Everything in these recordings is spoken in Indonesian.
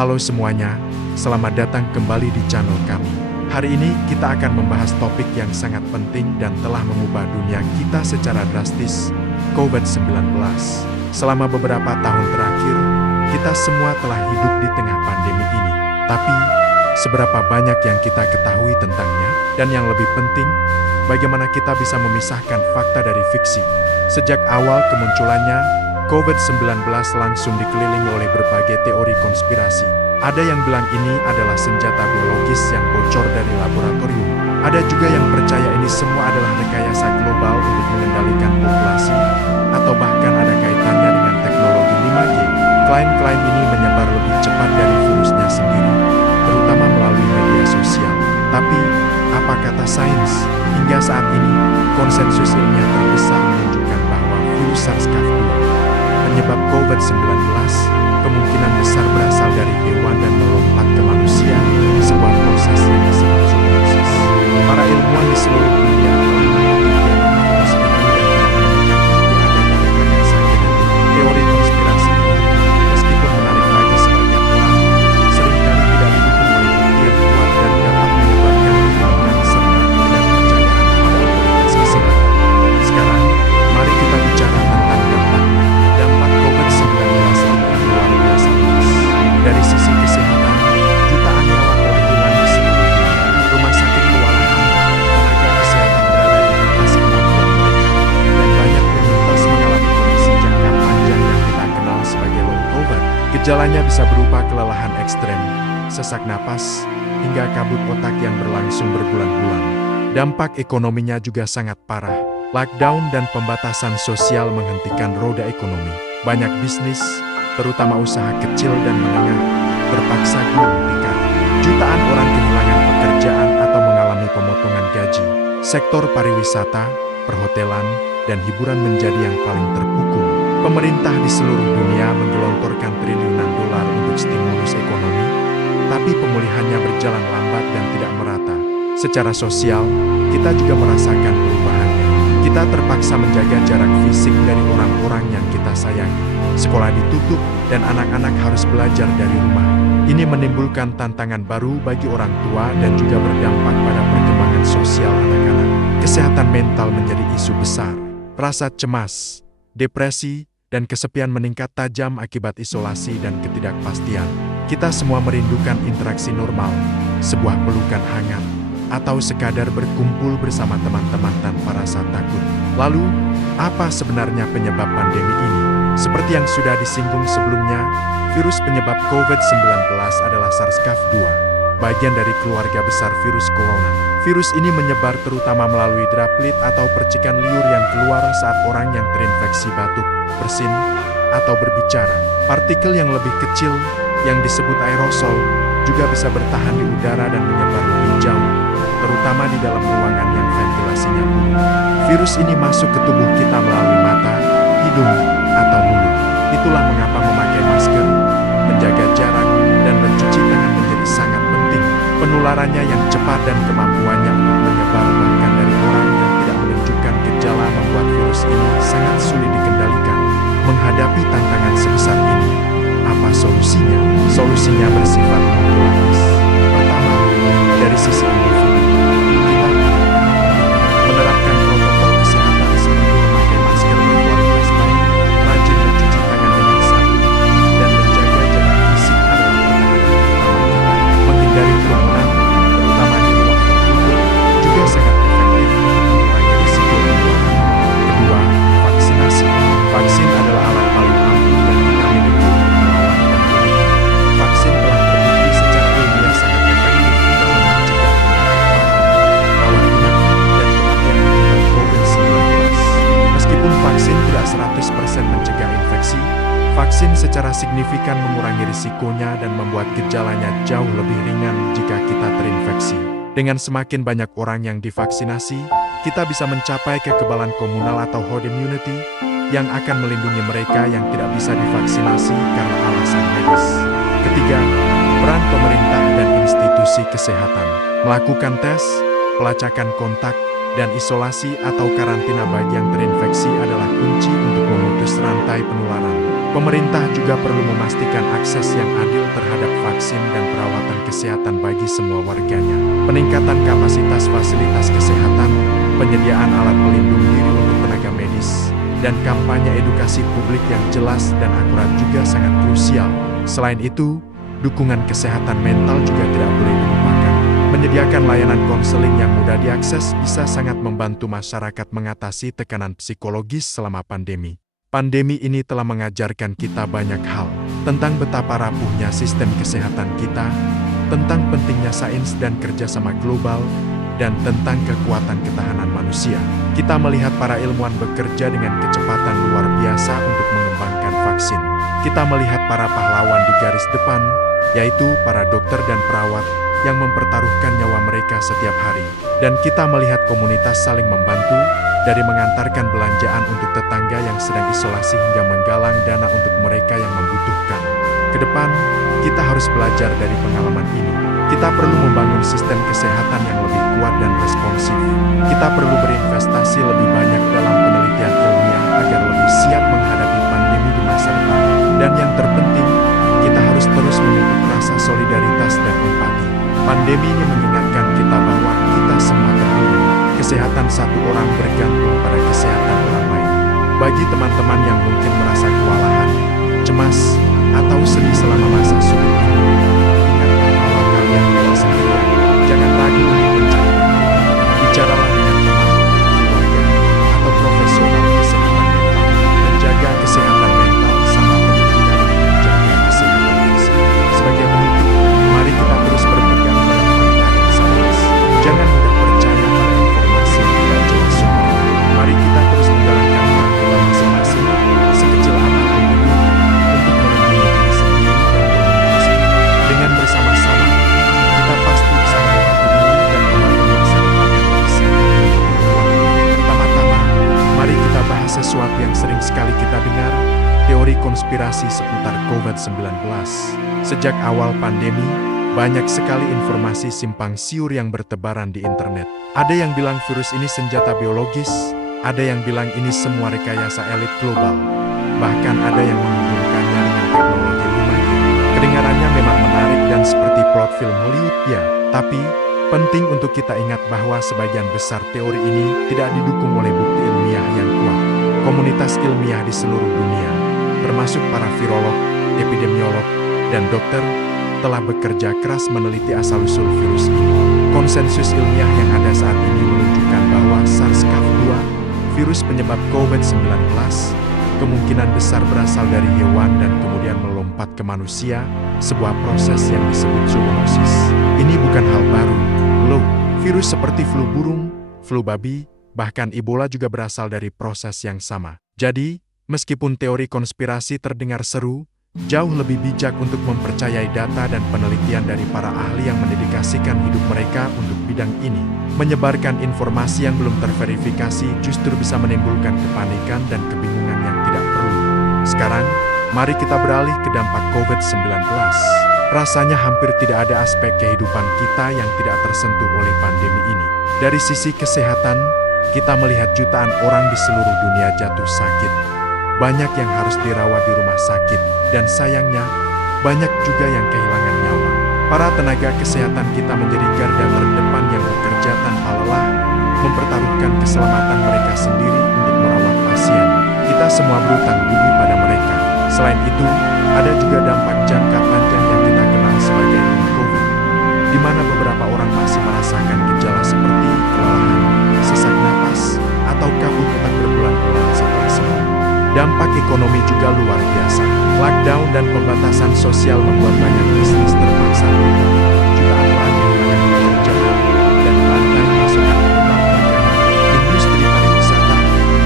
Halo semuanya, selamat datang kembali di channel kami. Hari ini kita akan membahas topik yang sangat penting dan telah mengubah dunia kita secara drastis, COVID-19. Selama beberapa tahun terakhir, kita semua telah hidup di tengah pandemi ini. Tapi, seberapa banyak yang kita ketahui tentangnya? Dan yang lebih penting, bagaimana kita bisa memisahkan fakta dari fiksi? Sejak awal kemunculannya, COVID-19 langsung dikelilingi oleh berbagai teori konspirasi. Ada yang bilang ini adalah senjata biologis yang bocor dari laboratorium. Ada juga yang percaya ini semua adalah rekayasa global untuk mengendalikan populasi, atau bahkan ada kaitannya dengan teknologi 5G. Klaim-klaim ini menyebar lebih cepat dari virusnya sendiri, terutama melalui media sosial. Tapi, apa kata sains? Hingga saat ini, konsensus ilmiah terbesar menunjukkan bahwa virus SARS-CoV-2 penyebab COVID-19 kemungkinan besar berasal dari hewan dan melompat ke manusia, sebuah proses yang disebut zoonosis. Para ilmuwan di seluruh dunia telah meneliti virus ini dan tidak menemukan bukti adanya rekayasa genetik. Teori konspirasi ini, meskipun menarik bagi sebagian orang, seringkali tidak didukung oleh bukti yang kuat dan dapat menyebabkan kebingungan serta ketidakpercayaan pada otoritas kesehatan. Sekarang, mari kita bicara tentang dampaknya. Dampak COVID-19 ini luar biasa luas. Dari sisi kesehatan, jutaan nyawa telah hilang di seluruh dunia. Rumah sakit kewalahan, tenaga kesehatan berada di batas kemampuan mereka, dan banyak penyintas mengalami kondisi jangka panjang yang kita kenal sebagai long COVID. Gejalanya bisa berupa kelelahan ekstrem, sesak napas, hingga kabut otak yang berlangsung berbulan-bulan. Dampak ekonominya juga sangat parah. Lockdown dan pembatasan sosial menghentikan roda ekonomi. Banyak bisnis, terutama usaha kecil dan menengah, terpaksa gulung tikar. Jutaan orang kehilangan pekerjaan atau mengalami pemotongan gaji. Sektor pariwisata, perhotelan, dan hiburan menjadi yang paling terpukul. Pemerintah di seluruh dunia menggelontorkan triliunan dolar untuk stimulus ekonomi, tapi pemulihannya berjalan lambat dan tidak merata. Secara sosial, kita juga merasakan perubahannya. Kita terpaksa menjaga jarak fisik dari orang-orang yang kita sayangi. Sekolah ditutup, dan anak-anak harus belajar dari rumah. Ini menimbulkan tantangan baru bagi orang tua dan juga berdampak pada perkembangan sosial anak-anak. Kesehatan mental menjadi isu besar. Rasa cemas, depresi, dan kesepian meningkat tajam akibat isolasi dan ketidakpastian. Kita semua merindukan interaksi normal, sebuah pelukan hangat, atau sekadar berkumpul bersama teman-teman tanpa rasa takut. Lalu, apa sebenarnya penyebab pandemi ini? Seperti yang sudah disinggung sebelumnya, virus penyebab COVID-19 adalah SARS-CoV-2, bagian dari keluarga besar virus corona. Virus ini menyebar terutama melalui droplet atau percikan liur yang keluar saat orang yang terinfeksi batuk, bersin, atau berbicara. Partikel yang lebih kecil, yang disebut aerosol, juga bisa bertahan di udara dan menyebar lebih jauh, terutama di dalam ruangan yang ventilasinya buruk. Virus ini masuk ke tubuh kita melalui mata, hidung, atau mulut. Itulah mengapa memakai masker, menjaga jarak, dan mencuci tangan menjadi sangat penting. Penularannya yang cepat dan kemampuannya untuk menyebar bahkan dari orang yang tidak menunjukkan gejala membuat virus ini sangat sulit dikendalikan. Menghadapi tantangan sebesar ini, apa solusinya? Solusinya bersifat multilapis. Pertama, dari sisi individu, kita menerapkan protokol kesehatan seperti memakai masker berkualitas baik, rajin mencuci tangan dengan sabun, dan menjaga jarak fisik adalah pertahanan utama kita. Menghindari kerumunan, terutama di ruang tertutup, juga sangat efektif untuk mengurangi risiko penularan. Kedua, vaksinasi. Vaksin adalah alat paling ampuh dan kita miliki untuk melawan pandemi. Vaksin telah terbukti secara ilmiah sangat efektif dalam mencegah penyakit rawat inap, dan kematian akibat COVID-19. Meskipun vaksin tidak 100% mencegah infeksi, vaksin secara signifikan mengurangi risikonya dan membuat gejalanya jauh lebih ringan jika kita terinfeksi. Dengan semakin banyak orang yang divaksinasi, kita bisa mencapai kekebalan komunal atau herd immunity, yang akan melindungi mereka yang tidak bisa divaksinasi karena alasan medis. Ketiga, peran pemerintah dan institusi kesehatan. Melakukan tes, pelacakan kontak, dan isolasi atau karantina bagi yang terinfeksi adalah kunci untuk memutus rantai penularan. Pemerintah juga perlu memastikan akses yang adil terhadap vaksin kesehatan bagi semua warganya. Peningkatan kapasitas fasilitas kesehatan, penyediaan alat pelindung diri untuk tenaga medis, dan kampanye edukasi publik yang jelas dan akurat juga sangat krusial. Selain itu, dukungan kesehatan mental juga tidak boleh dilupakan. Menyediakan layanan konseling yang mudah diakses bisa sangat membantu masyarakat mengatasi tekanan psikologis selama pandemi. Pandemi ini telah mengajarkan kita banyak hal tentang betapa rapuhnya sistem kesehatan kita, tentang pentingnya sains dan kerjasama global, dan tentang kekuatan ketahanan manusia. Kita melihat para ilmuwan bekerja dengan kecepatan luar biasa untuk mengembangkan vaksin. Kita melihat para pahlawan di garis depan, yaitu para dokter dan perawat yang mempertaruhkan nyawa mereka setiap hari. Dan kita melihat komunitas saling membantu, dari mengantarkan belanjaan untuk tetangga yang sedang isolasi hingga menggalang dana untuk mereka yang membutuhkan. Kedepan, kita harus belajar dari pengalaman ini. Kita perlu membangun sistem kesehatan yang lebih kuat dan responsif. Kita perlu berinvestasi lebih banyak dalam penelitian ilmiah agar lebih siap menghadapi pandemi di masa depan. Dan yang terpenting, kita harus terus memupuk rasa solidaritas dan empati. Pandemi ini mengingatkan kita bahwa kita semua terhubung. Kesehatan satu orang bergantung pada kesehatan orang lain. Bagi teman-teman yang mungkin merasa kewalahan, cemas, atau sedih selama masa sulit ini, ingatlah bahwa kalian tidak sendirian. Jangan ragu untuk mencari bantuan. Bicaralah dengan teman, keluarga, atau profesional kesehatan mental. Menjaga kesehatan mental sama penting dengan menjaga kesehatan fisik. Sebagai penutup, mari kita terus berpegang pada fakta dan sains. Jangan mudah percaya pada informasi yang tidak jelas sumbernya. Mari kita terus menjalankan peran kita masing-masing, sekecil apapun itu, untuk melindungi diri sendiri dan komunitas. Dengan bersama-sama, kita pasti bisa melewati ini dan membangun masa depan yang lebih sehat dan lebih kuat. Pertama-tama, mari kita bahas sesuatu yang sering sekali kita dengar, teori konspirasi seputar COVID-19. Sejak awal pandemi, banyak sekali informasi simpang siur yang bertebaran di internet. Ada yang bilang virus ini senjata biologis, ada yang bilang ini semua rekayasa elit global, bahkan ada yang menghubungkannya dengan teknologi 5G. Kedengarannya memang menarik dan seperti plot film Hollywood, ya. Tapi, penting untuk kita ingat bahwa sebagian besar teori ini tidak didukung oleh bukti ilmiah yang kuat. Komunitas ilmiah di seluruh dunia, termasuk para virolog, epidemiolog, dan dokter, telah bekerja keras meneliti asal-usul virus ini. Konsensus ilmiah yang ada saat ini menunjukkan bahwa SARS-CoV-2, virus penyebab COVID-19, kemungkinan besar berasal dari hewan dan kemudian melompat ke manusia, sebuah proses yang disebut zoonosis. Ini bukan hal baru. Loh, virus seperti flu burung, flu babi, bahkan Ebola juga berasal dari proses yang sama. Jadi, meskipun teori konspirasi terdengar seru, jauh lebih bijak untuk mempercayai data dan penelitian dari para ahli yang mendedikasikan hidup mereka untuk bidang ini. Menyebarkan informasi yang belum terverifikasi justru bisa menimbulkan kepanikan dan kebingungan yang tidak perlu. Sekarang, mari kita beralih ke dampak COVID-19. Rasanya hampir tidak ada aspek kehidupan kita yang tidak tersentuh oleh pandemi ini. Dari sisi kesehatan, kita melihat jutaan orang di seluruh dunia jatuh sakit. Banyak yang harus dirawat di rumah sakit, dan sayangnya, banyak juga yang kehilangan nyawa. Para tenaga kesehatan kita menjadi garda terdepan yang bekerja tanpa lelah, mempertaruhkan keselamatan mereka sendiri untuk merawat pasien. Kita semua berutang budi pada mereka. Selain itu, ada juga dampak jangka panjang yang kita kenal sebagai long COVID, di mana beberapa orang masih merasakan gejala seperti kelelahan, sesak napas, atau kabut otak berbulan-bulan setelah sembuh. Dampak ekonomi juga luar biasa. Lockdown dan pembatasan sosial membuat banyak bisnis terpaksa tutup. Jutaan orang kehilangan pekerjaan dan rantai pasokan penumpang beragam. Industri pariwisata,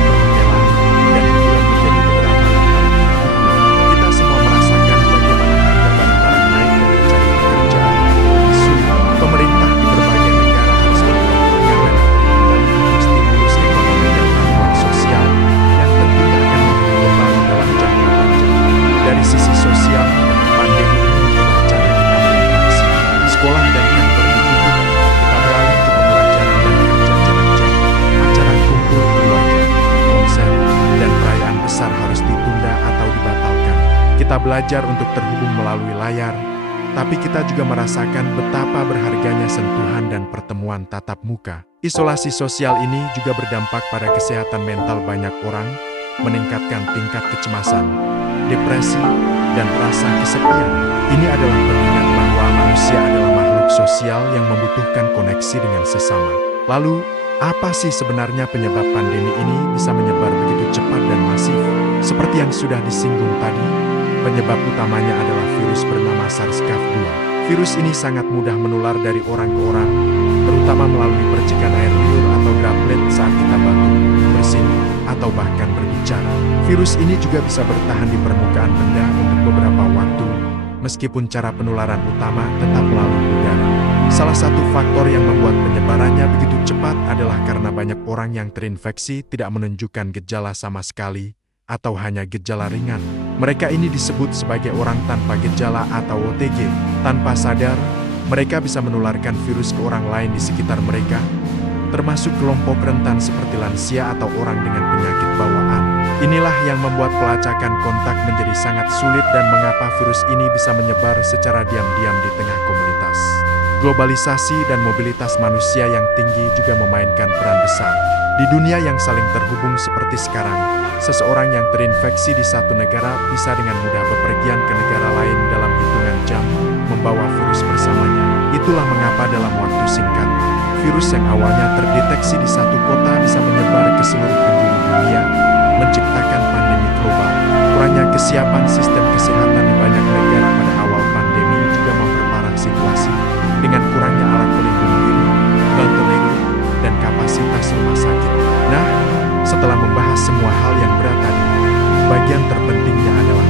perhotelan, dan hiburan menjadi beberapa yang paling terdampak. Kita semua merasakan bagaimana harga barang-barang naik dan mencari pekerjaan lebih sulit. Pemerintah di berbagai negara harus melakukan penganggaran dan stimulus ekonomi dan bantuan sosial yang tentunya akan beban dalam jangka panjang. Dari sisi sosial, pandemi ini mengubah cara kita berinteraksi. Sekolah dan kantor ditutup, kita beralih ke pembelajaran dan kerja jarak jauh. Acara kumpul keluarga, konser, dan perayaan besar harus ditunda atau dibatalkan. Kita belajar untuk terhubung melalui layar, tapi kita juga merasakan betapa berharganya sentuhan dan pertemuan tatap muka. Isolasi sosial ini juga berdampak pada kesehatan mental banyak orang, meningkatkan tingkat kecemasan, depresi, dan rasa kesepian. Ini adalah pengingat bahwa manusia adalah makhluk sosial yang membutuhkan koneksi dengan sesama. Lalu, apa sih sebenarnya penyebab pandemi ini bisa menyebar begitu cepat dan masif? Seperti yang sudah disinggung tadi, penyebab utamanya adalah virus bernama SARS-CoV-2. Virus ini sangat mudah menular dari orang ke orang, terutama melalui percikan air liur atau droplet saat kita batuk, bersin, atau bahkan berbicara. Virus ini juga bisa bertahan di permukaan benda untuk beberapa waktu, meskipun cara penularan utama tetap melalui udara. Salah satu faktor yang membuat penyebarannya begitu cepat adalah karena banyak orang yang terinfeksi tidak menunjukkan gejala sama sekali, atau hanya gejala ringan. Mereka ini disebut sebagai orang tanpa gejala atau OTG. Tanpa sadar, mereka bisa menularkan virus ke orang lain di sekitar mereka, termasuk kelompok rentan seperti lansia atau orang dengan penyakit bawaan. Inilah yang membuat pelacakan kontak menjadi sangat sulit dan mengapa virus ini bisa menyebar secara diam-diam di tengah komunitas. Globalisasi dan mobilitas manusia yang tinggi juga memainkan peran besar. Di dunia yang saling terhubung seperti sekarang, seseorang yang terinfeksi di satu negara bisa dengan mudah bepergian ke negara lain dalam hitungan jam, membawa virus bersamanya. Itulah mengapa dalam waktu singkat, virus yang awalnya terdeteksi di satu kota bisa menyebar ke seluruh penjuru dunia, menciptakan pandemi global. Kurangnya kesiapan sistem kesehatan di banyak negara pada awal pandemi juga memperparah situasi, dengan kurangnya alat pelindung diri, ventilator, dan kapasitas rumah sakit. Nah, setelah membahas semua hal yang berat tadi, bagian terpentingnya adalah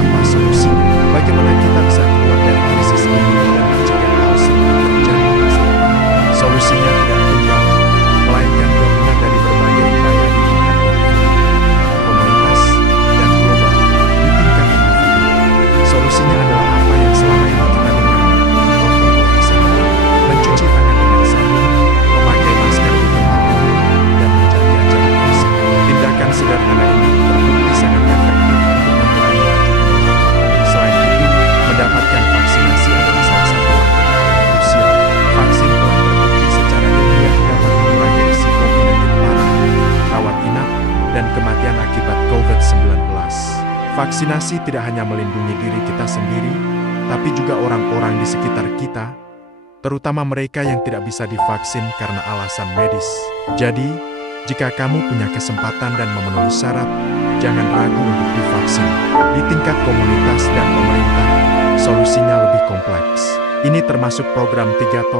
apa solusinya? Bagaimana kita bisa keluar dari krisis ini dan mencegah hal serupa terjadi di masa depan? Solusinya tidak tunggal, melainkan gabungan dari berbagai upaya di tingkat individu, komunitas, dan global di tingkat individu. Solusinya adalah apa yang selama ini kita dengar, protokol kesehatan, mencuci tangan dengan sabun, memakai masker di tempat umum, dan menjaga jarak fisik. Tindakan sederhana ini terbukti sangat efektif untuk mengurangi laju penularan. Selain itu, mendapatkan vaksinasi adalah salah satu langkah yang krusial. Vaksin telah terbukti secara ilmiah dapat mengurangi risiko penyakit parah, rawat inap, dan kematian akibat COVID-19. Vaksinasi tidak hanya melindungi diri kita sendiri, tapi juga orang-orang di sekitar kita, terutama mereka yang tidak bisa divaksin karena alasan medis. Jadi, jika kamu punya kesempatan dan memenuhi syarat, jangan ragu untuk divaksin. Di tingkat komunitas dan pemerintah, solusinya lebih kompleks. Ini termasuk program 3T,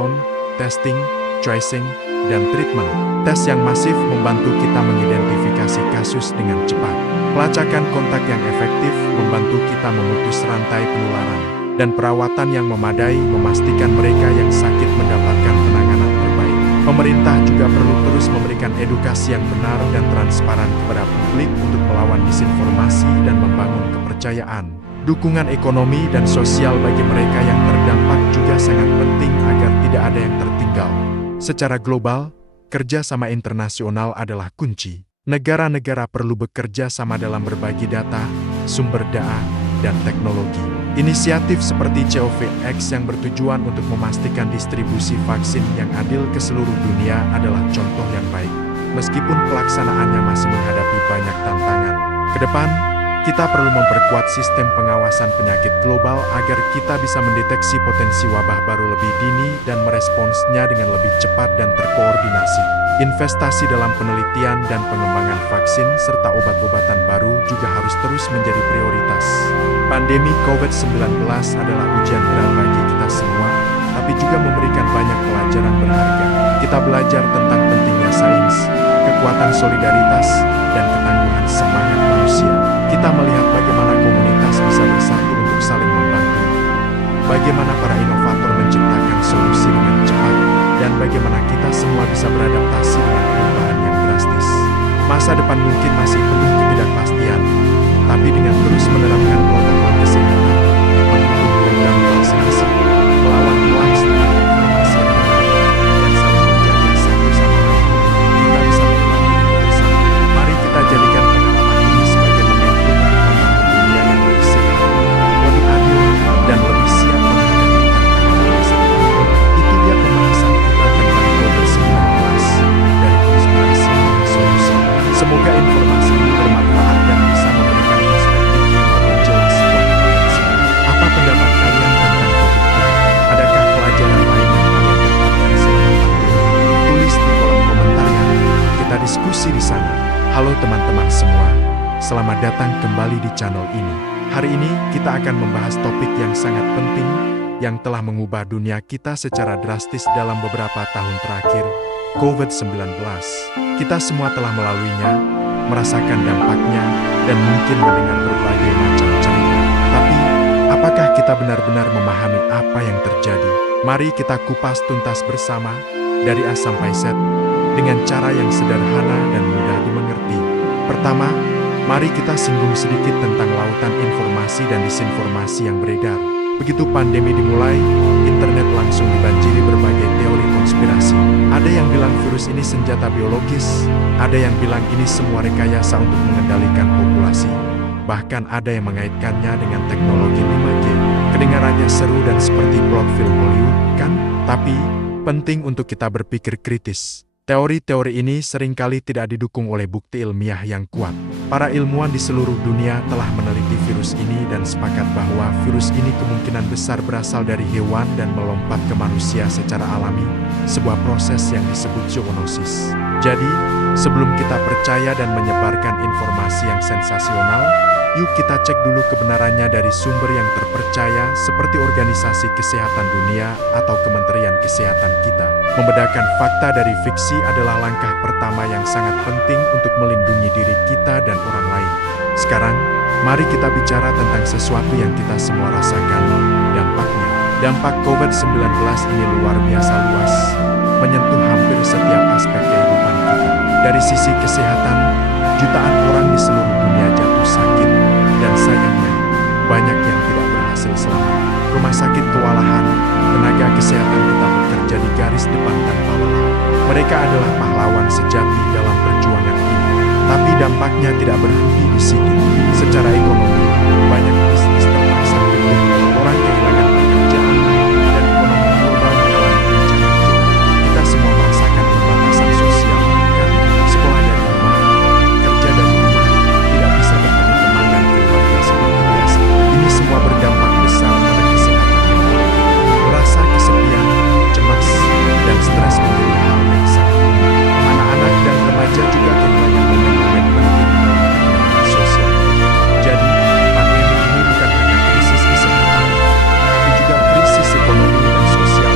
testing, tracing, dan treatment. Tes yang masif membantu kita mengidentifikasi kasus dengan cepat. Pelacakan kontak yang efektif membantu kita memutus rantai penularan. Dan perawatan yang memadai memastikan mereka yang sakit mendapatkan penanganan terbaik. Pemerintah juga perlu terus memberikan edukasi yang benar dan transparan kepada publik untuk melawan disinformasi dan membangun kepercayaan. Dukungan ekonomi dan sosial bagi mereka yang terdampak juga sangat penting agar tidak ada yang tertinggal. Secara global, kerjasama internasional adalah kunci. Negara-negara perlu bekerja sama dalam berbagi data, sumber daya, dan teknologi. Inisiatif seperti COVAX yang bertujuan untuk memastikan distribusi vaksin yang adil ke seluruh dunia adalah contoh yang baik, meskipun pelaksanaannya masih menghadapi banyak tantangan. Kedepan, kita perlu memperkuat sistem pengawasan penyakit global agar kita bisa mendeteksi potensi wabah baru lebih dini dan meresponsnya dengan lebih cepat dan terkoordinasi. Investasi dalam penelitian dan pengembangan vaksin serta obat-obatan baru juga harus terus menjadi prioritas. Pandemi COVID-19 adalah ujian berat bagi kita semua, tapi juga memberikan banyak pelajaran berharga. Kita belajar tentang pentingnya sains, kekuatan solidaritas, dan ketangguhan semangat manusia. Kita melihat bagaimana komunitas bisa bersatu untuk saling membantu, bagaimana para inovator menciptakan solusi dengan cepat, dan bagaimana kita semua bisa beradaptasi dengan perubahan yang drastis. Masa depan mungkin masih penuh ketidakpastian, tapi dengan terus menerapkan protokol kesehatan, mendukung program vaksinasi, melawan hoaks dengan informasi yang benar, dan saling menjaga satu sama lain, kita bisa melewati ini bersama. Mari kita jadikan pengalaman ini sebagai momentum untuk membangun dunia yang lebih sehat, lebih adil, dan lebih siap menghadapi Halo teman-teman semua, selamat datang kembali di channel ini. Hari ini kita akan membahas topik yang sangat penting yang telah mengubah dunia kita secara drastis dalam beberapa tahun terakhir, COVID-19. Kita semua telah melaluinya, merasakan dampaknya, dan mungkin mendengar berbagai macam cerita. Tapi, apakah kita benar-benar memahami apa yang terjadi? Mari kita kupas tuntas bersama, dari A sampai Z, dengan cara yang sederhana dan mudah dimengerti. Pertama, mari kita singgung sedikit tentang lautan informasi dan disinformasi yang beredar. Begitu pandemi dimulai, internet langsung dibanjiri berbagai teori konspirasi. Ada yang bilang virus ini senjata biologis, ada yang bilang ini semua rekayasa untuk mengendalikan populasi. Bahkan ada yang mengaitkannya dengan teknologi 5G. Kedengarannya seru dan seperti plot film Hollywood, kan? Tapi, penting untuk kita berpikir kritis. Teori-teori ini seringkali tidak didukung oleh bukti ilmiah yang kuat. Para ilmuwan di seluruh dunia telah meneliti virus ini dan sepakat bahwa virus ini kemungkinan besar berasal dari hewan dan melompat ke manusia secara alami, sebuah proses yang disebut zoonosis. Jadi, sebelum kita percaya dan menyebarkan informasi yang sensasional, yuk kita cek dulu kebenarannya dari sumber yang terpercaya seperti Organisasi Kesehatan Dunia atau Kementerian Kesehatan kita. Membedakan fakta dari fiksi adalah langkah pertama yang sangat penting untuk melindungi diri kita dan orang lain. Sekarang, mari kita bicara tentang sesuatu yang kita semua rasakan, dampaknya. Dampak COVID-19 ini luar biasa luas, menyentuh hampir setiap aspek kehidupan kita. Dari sisi kesehatan, jutaan orang di seluruh dunia jatuh sakit, dan sayangnya, banyak yang tidak berhasil selamat. Rumah sakit kewalahan, tenaga kesehatan kita bekerja di garis depan tanpa lelah. Mereka adalah pahlawan sejati dalam perjuangan ini. Tapi dampaknya tidak berhenti di situ. Secara ekonomi, banyak bisnis terpaksa tutup, orang kehilangan pekerjaan, dan ekonomi global mengalami guncangan. Kita semua merasakan pembatasan sosial, kan? Sekolah dari rumah, kerja dari rumah, tidak bisa bertemu teman dan keluarga seperti biasa. Ini semua berdampak besar pada kesehatan mental. Merasa kesepian, cemas, dan stres menjadi hal yang sangat umum. Anak-anak dan remaja juga kehilangan momen-momen penting dalam kehidupan sosial. Jadi, pandemi ini bukan hanya krisis kesehatan, tapi juga krisis ekonomi dan sosial.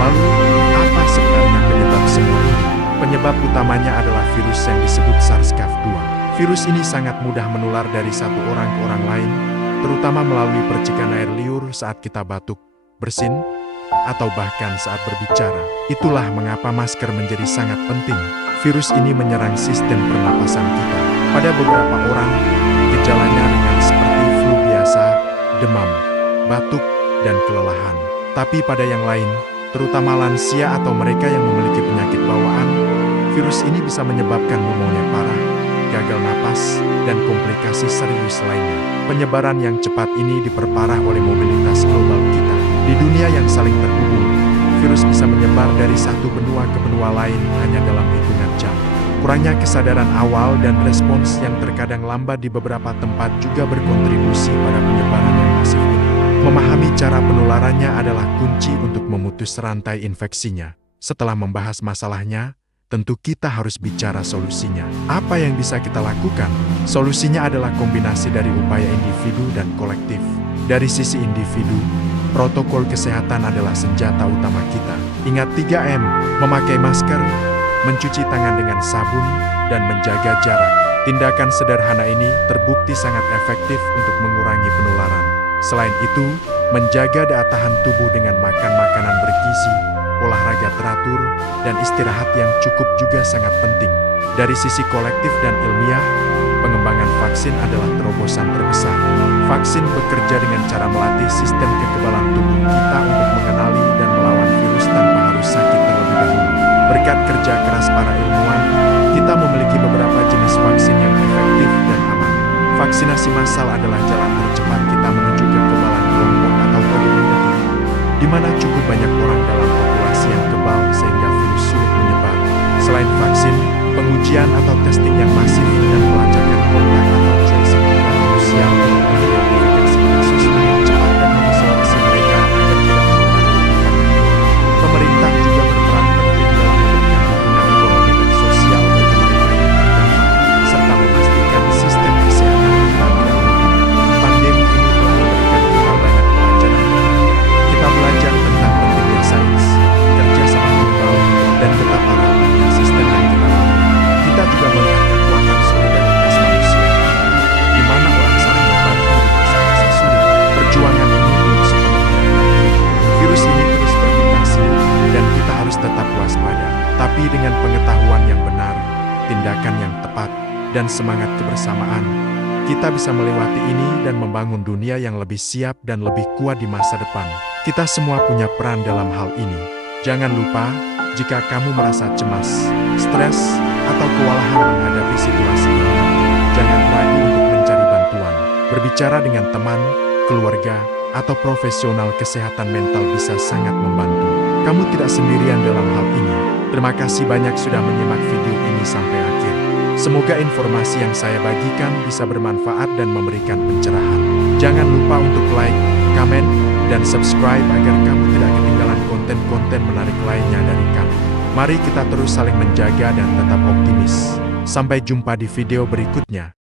Lalu, apa sebenarnya penyebab semua ini? Penyebab utamanya adalah virus yang disebut SARS-CoV-2. Virus ini sangat mudah menular dari satu orang ke orang lain, terutama melalui percikan air liur saat kita batuk, bersin, atau bahkan saat berbicara. Itulah mengapa masker menjadi sangat penting. Virus ini menyerang sistem pernapasan kita. Pada beberapa orang, gejalanya ringan seperti flu biasa, demam, batuk, dan kelelahan. Tapi pada yang lain, terutama lansia atau mereka yang memiliki penyakit bawaan, virus ini bisa menyebabkan pneumonia parah, gagal napas, dan komplikasi serius lainnya. Penyebaran yang cepat ini diperparah oleh mobilitas global kita. Di dunia yang saling terhubung, virus bisa menyebar dari satu benua ke benua lain hanya dalam hitungan jam. Kurangnya kesadaran awal dan respons yang terkadang lambat di beberapa tempat juga berkontribusi pada penyebaran yang masif ini. Memahami cara penularannya adalah kunci untuk memutus rantai infeksinya. Setelah membahas masalahnya, tentu kita harus bicara solusinya. Apa yang bisa kita lakukan? Solusinya adalah kombinasi dari upaya individu dan kolektif. Dari sisi individu, protokol kesehatan adalah senjata utama kita. Ingat 3M, memakai masker, mencuci tangan dengan sabun, dan menjaga jarak. Tindakan sederhana ini terbukti sangat efektif untuk mengurangi penularan. Selain itu, menjaga daya tahan tubuh dengan makan makanan bergizi, olahraga teratur, dan istirahat yang cukup juga sangat penting. Dari sisi kolektif dan ilmiah, pengembangan vaksin adalah terobosan terbesar. Vaksin bekerja dengan cara melatih sistem kekebalan tubuh kita untuk mengenali dan melawan virus tanpa harus sakit terlebih dahulu. Berkat kerja keras para ilmuwan, kita memiliki beberapa jenis vaksin yang efektif dan aman. Vaksinasi massal adalah jalan tercepat kita menuju kekebalan kelompok atau herd immunity, di mana cukup banyak orang dalam populasi yang kebal sehingga virus sulit menyebar. Selain vaksin, pengujian atau testing yang masif dan pelacakan kontak atau tracing juga krusial untuk mengidentifikasi kasus dengan cepat dan mengisolasi mereka agar tidak menyebar. Pemerintah juga berperan penting dalam memberikan dukungan ekonomi dan sosial bagi mereka yang terdampak. Tapi dengan pengetahuan yang benar, tindakan yang tepat, dan semangat kebersamaan, kita bisa melewati ini dan membangun dunia yang lebih siap dan lebih kuat di masa depan. Kita semua punya peran dalam hal ini. Jangan lupa, jika kamu merasa cemas, stres, atau kewalahan menghadapi situasi ini, jangan ragu untuk mencari bantuan. Berbicara dengan teman, keluarga, atau profesional kesehatan mental bisa sangat membantu. Kamu tidak sendirian dalam hal ini. Terima kasih banyak sudah menyimak video ini sampai akhir. Semoga informasi yang saya bagikan bisa bermanfaat dan memberikan pencerahan. Jangan lupa untuk like, komen, dan subscribe agar kamu tidak ketinggalan konten-konten menarik lainnya dari kami. Mari kita terus saling menjaga dan tetap optimis. Sampai jumpa di video berikutnya.